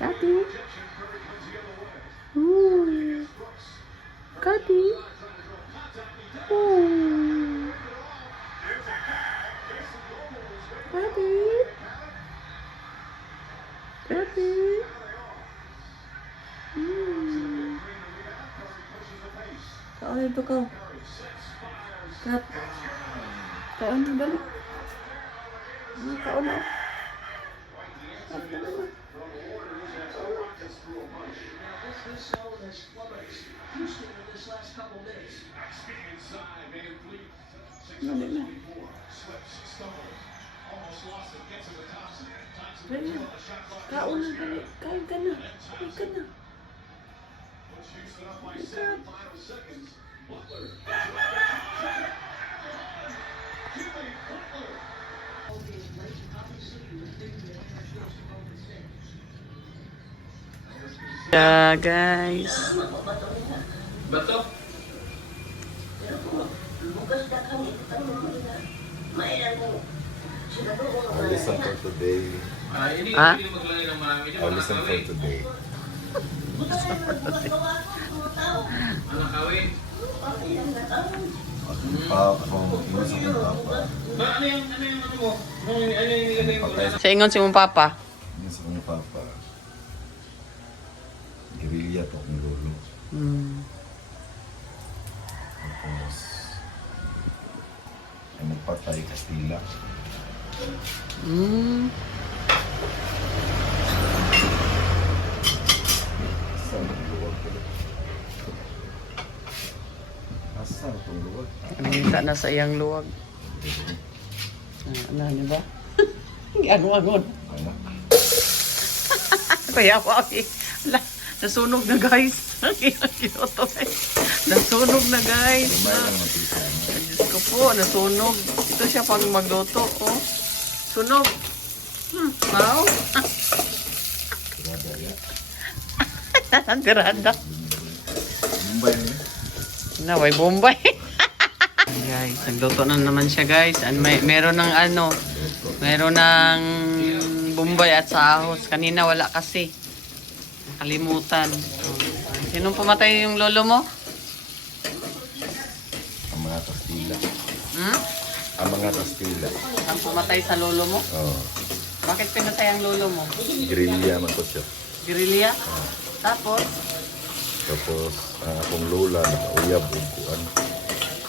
Kati. Ooh. Kati. Ooh. Kati. Kati. Kaon ito ka. Kat. Kaon na dali. Kaon na. Dali na. Dali na. Kaon na dali. Kain ka na. Kain ka na. Yeah, guys. Bato? I'll listen for today. Ha? I'll listen for today. Anak kawin? Akong inis akong papa. Ano yung ano mo? Ano yung nilagay mo? Patay Sa ingon si mong papa. inis akong papa. Guerrilla to akong lolo. Tapos, ay nagpatay Kastila. Saan ang luwag ko? Saan itong luwag? Nakita na sa iyang luwag. Ano, di ba? Ano-anon. Anak. Kaya wawi. Nasunog na guys. Ang iyang kinoto nasunog na guys. Lumay lang matisa. Diyos ko po, nasunog. Ito siya pang magluto. Oh. Sunog. Wow. Tirada ya. Tirada. Mumbai niya. Naway Bombay. Guys, nagluto na naman siya guys. And meron ng ano, meron ng Bombay at sahos. Kanina wala kasi. Nakalimutan. Sinong pumatay yung lolo mo? Ang mga Kastila. Hmm? Ang mga Kastila. Ang pumatay sa lolo mo? Oo. Bakit pinatay ang lolo mo? Guerrilla man ko siya. Guerrilla? Tapos, Tapos, ang akong lola, nakauyab ang kuan.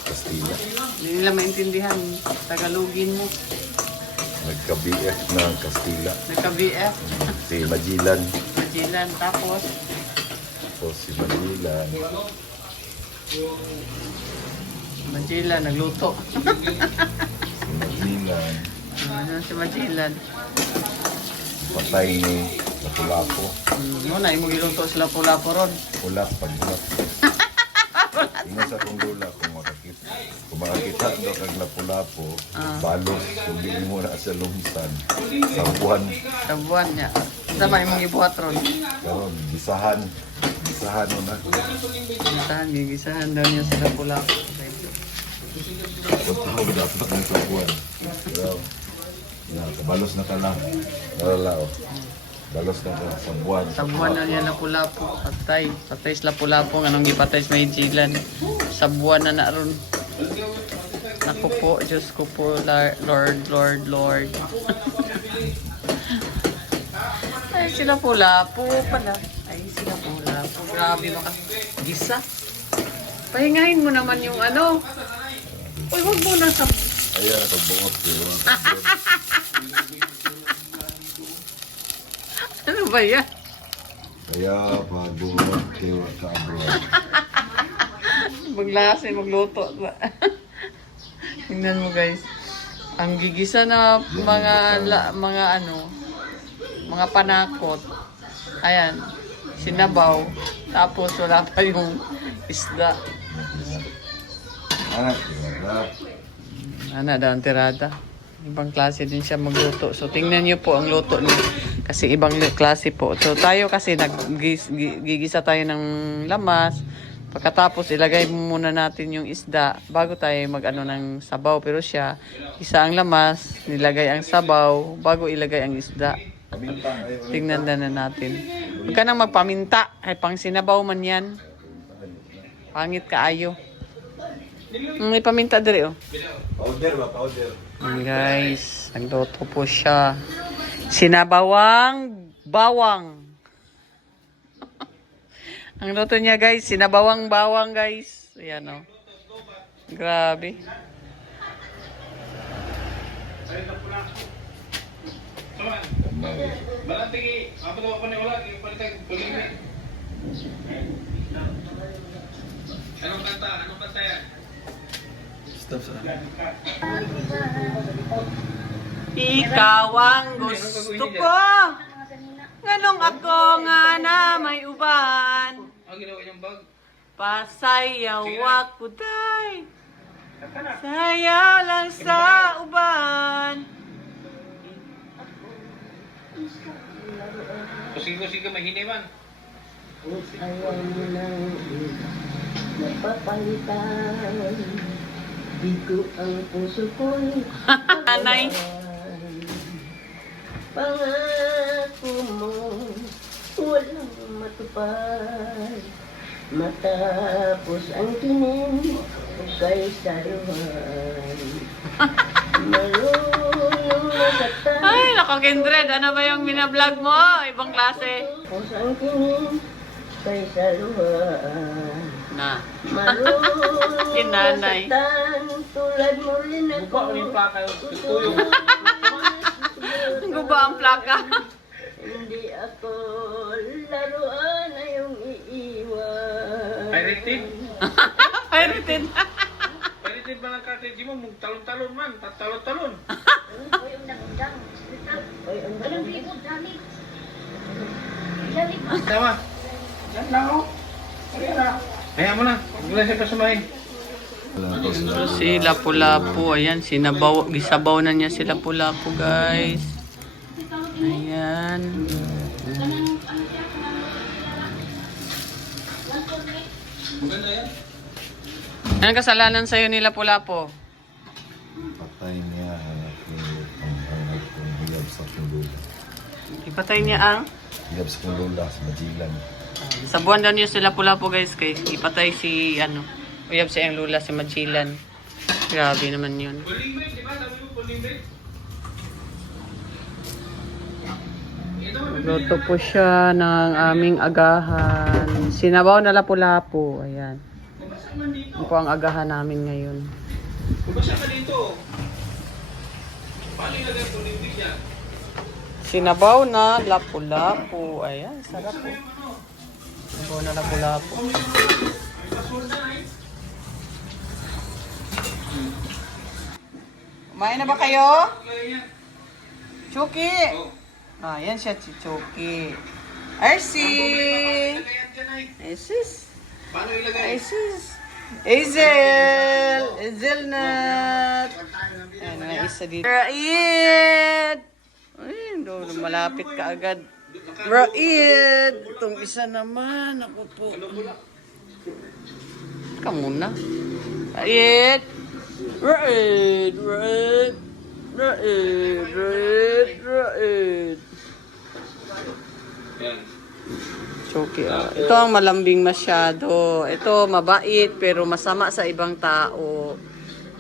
Kastila. hindi nila maintindihan. Tagalogin mo. Nagka-BF ng Kastila. Nagka-BF. Si Magellan. Magellan. Tapos, Tapos si Magellan. Magellan, nagluto. Si Magellan. Ano si Magellan? Patay ni Lapu-Lapu. Muna, imong giluto sila pula-po ron. Ulap, pag-ulap. Tingnan sa akong lola kung makakita. Kung makakita daw kag Lapu-Lapu, balos, kung di mo na sa lumsan, sa buwan. Sa buwan niya. Sama imong ibuhat ron. Karon gisahan. Gisahan mo na. Gigisahan daw niya sa pula-po. Pagtawag dapat ng sa buwan. Pero, kabalos na ka lang. Narala o. Balos na ka sa buwan. Sa buwan na niya lapu-lapu. Patay. Patay sa lapu-lapu. Anong gipatay sa Magellan. Sa buwan na na ron. Ako po, Diyos ko po, Lord. Ay, sila pula-pu pala. Ay, sila pula-pu. Grabe maka. Gisa. Pahingahin mo naman yung ano. Uy, huwag mo na sa... Ayan, pagbuot ko. Ano ba yan? Kaya, pagbuot ko sa abroad. Maglasin, magluto. Tingnan mo guys. Ang gigisa na mga ano, mga panakot. Ayan, sinabaw. Tapos wala pa yung isda. Anak, tirada. Ano daw ang tirada? Ibang klase din siya magluto. So tingnan niyo po ang luto niya. Kasi ibang klase po. So tayo kasi gigisa tayo ng lamas. Pagkatapos ilagay muna natin yung isda bago tayo mag-ano ng sabaw. Pero siya, isa ang lamas, nilagay ang sabaw bago ilagay ang isda. Paminta kayo. Tingnan na natin. Huwag ka nang magpaminta. Ay, pang sinabaw man yan. Pangit kaayo. May paminta diri, oh. Powder ba? Powder. Guys, nagluto po siya. Sinabawang bawang. Ang luto niya, guys, sinabawang bawang, guys. Ayan, oh. Grabe. Balantigi, apa daw pa ni wala, palitag palimit. Anong kanta? Anong kanta yan? Ikaw ang gusto ko. Nganong ako nga na may uban. Ang ginawa niyang bag? Pasayaw ako day. Sayaw lang sa uban. Kusing-kusing ka mahiniman. Ayaw mo nang napapalitan. Di ko ang puso ko'y Anay. pangako mo walang matupad. Matapos ang tinim kay saluhan. Marunong nakatan. Ay, nakakindred. Ano ba yung binablog mo? Ibang klase. Tapos ang tinim kay saluhan. Na. Marunong Inanay. nasaktan, tulad mo rin ako. Buka ko yung plaka yung tuyong. Guba ang plaka. Hindi ako laruan na yung iiwan. Pirated? Pirated. Pirated ba ng cartridge mo? Talon-talon man. Talon-talon. Tama. Yan lang ako. Kaya mo na. Mula siya kasamahin. Wala pa sila. So, si Lapu-Lapu. Ayan, gisabaw na niya si Lapu-Lapu, guys. Ayan. Maganda yan. Anong kasalanan sa'yo ni Lapu-Lapu? Patay niya ang hiyab sa kundula. Ipatay niya ang... Hiyab sa kundula sa Majilan. Sa buwan daw niyo si Lapu-Lapu, guys, kay ipatay si, uyab sa iyang lula, si Machilan. Grabe naman yun. Puling break, di ba? Sabi mo puling break? Luto po siya ng aming agahan. Sinabaw na Lapu-Lapu. Ayan. Mabasa man dito. Ito po ang agahan namin ngayon. Mabasa ka dito. Paano yung lagay puling break yan? Sinabaw na Lapu-Lapu. Ayan, sarap po. Sinabaw na Lapu-Lapu. Kumain na ba kayo? Chuki! Ah, yan siya, si Chuki. RC! Isis! Paano ilagay? Isis! Hazel! Hazelnut! Ayan, may isa dito. Raid! Ay, malapit ka agad. Raid! Itong isa naman. Ako po. Ka muna. Raid! Raid! Raid! Raid! Raid! Raid! Yan. Chuki, ito ang malambing masyado. Ito mabait pero masama sa ibang tao.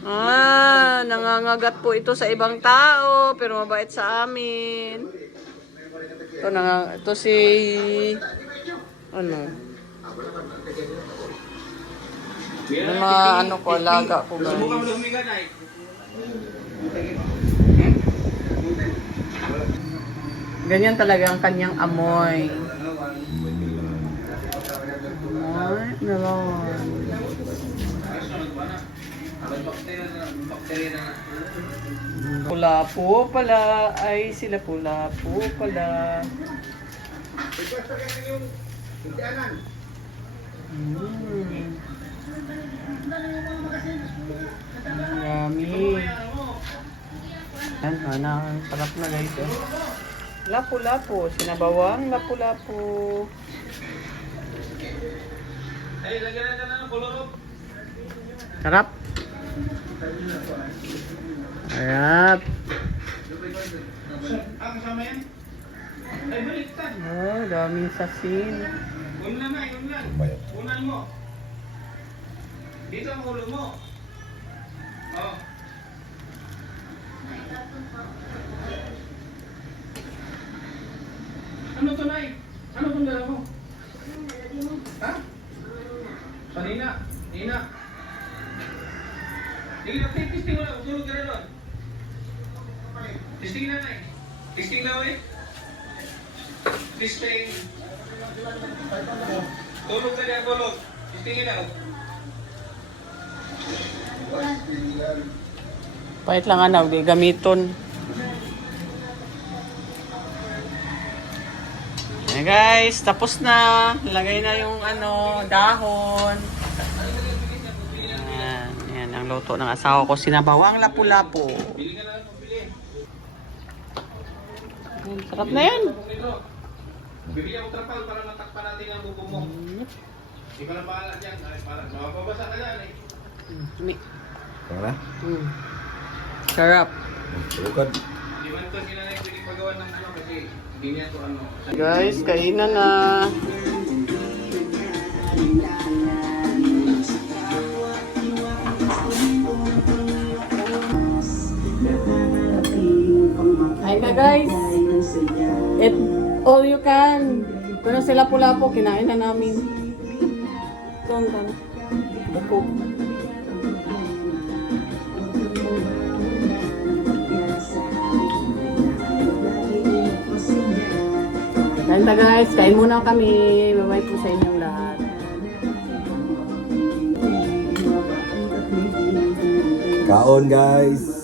Ah, nangangagat po ito sa ibang tao pero mabait sa amin. Ito si ano? Yung mga ano ko, alaga ko Subukan mo guys. na huminga, Nay. Ganyan talaga ang kanyang amoy. Amoy, melon. Lapu-Lapu pala. Ay, si Lapu-Lapu pala. Yummy. Yan, ang sarap na guys. Eh. Lapu-Lapu. Sinabawang Lapu-Lapu. Ay, lagyan natin ng kulog. Sarap. Sarap. Ang kasama yan? Ay, baliktad. Oh, daming sasin. Unlan na, unlan. Umaya. Unan mo. Dito ang ulo mo. Oh. Ano to, Nay? Ano itong dala mo? Ha? Panina. Nina. Sige na, testing mo lang. Tulog ka na doon. Testing na, Nay. Testing na, eh. Testing. Tulog ka na, tulog. Testingin na. Pahit lang ano, di gamiton. Ayan guys, tapos na. Lagay na yung ano, dahon. Ayan, ayan ang luto ng asawa ko. Sinabawang lapu-lapu. Bili ka na lang, pabili. Sarap na yan. Bibili ako trapal para matakpan natin ang buko mo. Di ka na bahala dyan. Ay, para mapapabasa ka dyan eh. Para? Sarap. Bukan. Di man ito ginanay pwede pagawa ng ano kasi hindi niya ito ano. Guys, kainan na. Kain na guys. Eat all you can. Ito na sila pula po. Kinain na namin. Ito ang gano'n. Buko. Kain na guys. Kain muna kami. Bye-bye po sa inyong lahat. Kaon guys.